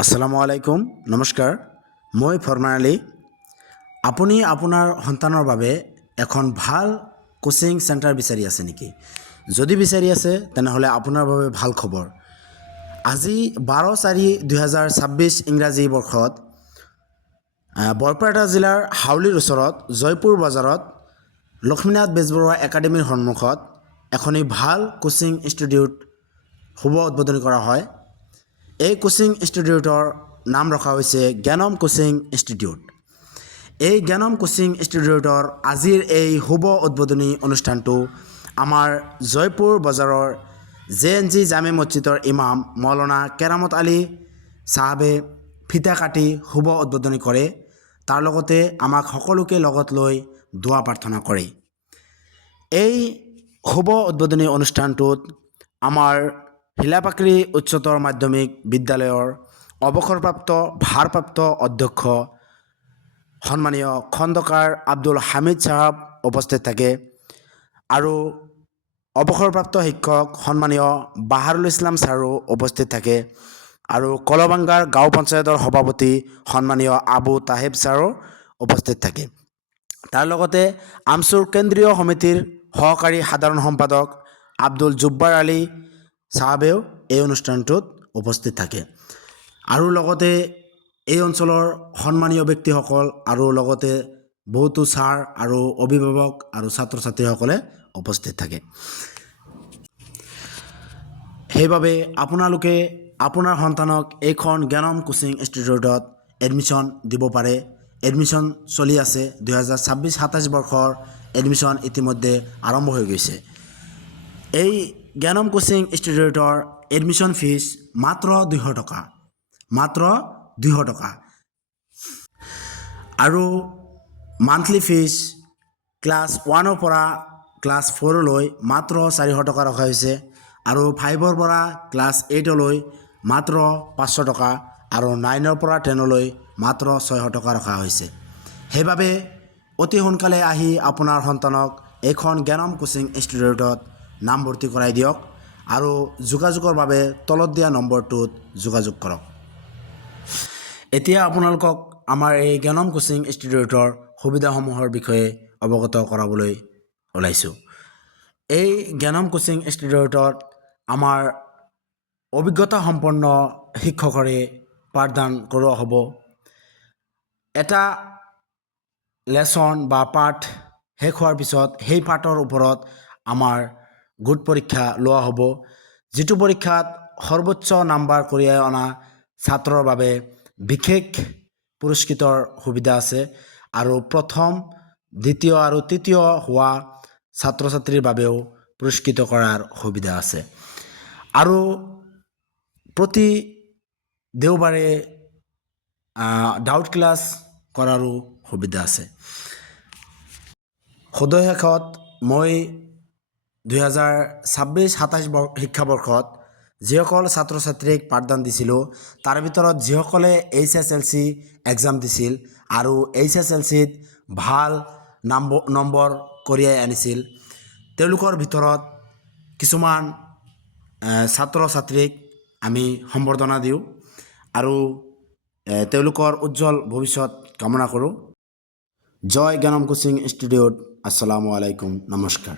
আসসালামু আলাইকুম নমস্কাৰ মই ফৰমান আলী আপুনি আপোনাৰ সন্তানৰ বাবে এখন ভাল কোচিং চেণ্টাৰ বিচাৰি আছে নেকি যদি বিচাৰি আছে তেনেহলে আপোনাৰ বাবে ভাল খবৰ আজি 12/4/2026 ইংৰাজী বৰ্ষত বৰপেটা জিলাৰ হাউলিৰ ওচৰত জয়পুৰ বজাৰত লক্ষ্মীনাথ বেজবৰুৱা একাডেমীৰ সন্মুখত এখনি ভাল কোচিং ইনষ্টিটিউট শুভ উদ্বোধনী কৰা হয়। এই কোচিং ইনষ্টিটিউটৰ নাম ৰখা হৈছে জ্ঞানম কোচিং ইনষ্টিটিউট। এই জ্ঞানম কোচিং ইনষ্টিটিউটৰ আজিৰ এই শুভ উদ্বোধনী অনুষ্ঠানটো আমাৰ জয়পুৰ বজাৰৰ JNG জামে মছজিদৰ ইমাম মৌলানা কেৰামত আলী চাহাবে ফিতা কাটি শুভ উদ্বোধনী কৰে। তাৰ লগতে আমাক সকলোকে লগত লৈ দোৱা প্ৰাৰ্থনা কৰে। এই শুভ উদ্বোধনী অনুষ্ঠানটোত আমাৰ হিলাপাকৰি উচ্চতৰ মাধ্যমিক বিদ্যালয়ৰ অৱসৰপ্ৰাপ্ত ভাৰপ্ৰাপ্ত অধ্যক্ষ সন্মানীয় খন্দকাৰ আব্দুল হামিদ সাহেব উপস্থিত থাকে আৰু অৱসৰপ্ৰাপ্ত শিক্ষক সন্মানীয় বাহাৰুল ইছলাম ছাৰো উপস্থিত থাকে আৰু কলবাংগাৰ গাঁও পঞ্চায়তৰ সভাপতি সন্মানীয় আবু তাহেব ছাৰো উপস্থিত থাকে। তাৰ লগতে আমচুৰ কেন্দ্ৰীয় সমিতিৰ সহকাৰী সাধাৰণ সম্পাদক আব্দুল জুব্বাৰ আলী চাহাবেও এই অনুষ্ঠানটোত উপস্থিত থাকে আৰু লগতে এই অঞ্চলৰ সন্মানীয় ব্যক্তিসকল আৰু লগতে বহুতো ছাৰ আৰু অভিভাৱক আৰু ছাত্ৰ ছাত্ৰীসকলে উপস্থিত থাকে। সেইবাবে আপোনালোকে আপোনাৰ সন্তানক এইখন জ্ঞানম কোচিং ইনষ্টিটিউটত এডমিশ্যন দিব পাৰে। এডমিশ্যন চলি আছে 2026-27 বৰ্ষৰ এডমিশ্যন ইতিমধ্যে আৰম্ভ হৈ গৈছে। এই জ্ঞানম কোচিং ইনষ্টিটিউটৰ এডমিশ্যন ফিজ মাত্ৰ 200 টকা, মাত্ৰ 200 টকা আৰু মান্থলি ফিজ ক্লাছ 1ৰ পৰা ক্লাছ 4লৈ মাত্ৰ 400 টকা ৰখা হৈছে আৰু 5ৰ পৰা ক্লাছ 8লৈ মাত্ৰ 500 টকা আৰু 9ৰ পৰা 10লৈ মাত্ৰ 600 টকা ৰখা হৈছে। সেইবাবে অতি সোনকালে আহি আপোনাৰ সন্তানক এইখন জ্ঞানম কোচিং ইনষ্টিটিউটত নামভৰ্তি কৰাই দিয়ক আৰু যোগাযোগৰ বাবে তলত দিয়া নম্বৰটোত যোগাযোগ কৰক। এতিয়া আপোনালোকক আমাৰ এই জ্ঞানম কোচিং ইনষ্টিটিউটৰ সুবিধাসমূহৰ বিষয়ে অৱগত কৰাবলৈ ওলাইছোঁ। এই জ্ঞানম কোচিং ইনষ্টিটিউটত আমাৰ অভিজ্ঞতা সম্পন্ন শিক্ষকৰে পাঠদান কৰোৱা হ'ব। এটা লেচন বা পাঠ শেষ হোৱাৰ পিছত সেই পাঠৰ ওপৰত আমাৰ গোট পৰীক্ষা লোৱা হ'ব, যিটো পৰীক্ষাত সৰ্বোচ্চ নাম্বাৰ কঢ়িয়াই অনা ছাত্ৰৰ বাবে বিশেষ পুৰস্কৃতৰ সুবিধা আছে আৰু প্ৰথম, দ্বিতীয় আৰু তৃতীয় হোৱা ছাত্ৰ ছাত্ৰীৰ বাবেও পুৰস্কৃত কৰাৰ সুবিধা আছে আৰু প্ৰতি দেওবাৰে ডাউট ক্লাছ কৰাৰো সুবিধা আছে। সদশেষত মই 2026-27 শিক্ষাবৰ্ষত যিসকল ছাত্ৰ ছাত্ৰীক পাঠদান দিছিলোঁ তাৰ ভিতৰত যিসকলে HSLC এক্সাম দিছিল আৰু HSLCত ভাল নম্বৰ কঢ়িয়াই আনিছিল তেওঁলোকৰ ভিতৰত কিছুমান ছাত্ৰ ছাত্ৰীক আমি সম্বৰ্ধনা দিওঁ আৰু তেওঁলোকৰ উজ্জ্বল ভৱিষ্যত কামনা কৰোঁ। জয় জ্ঞানম কোচিং ইনষ্টিটিউট। আসসালামু আলাইকুম নমস্কাৰ।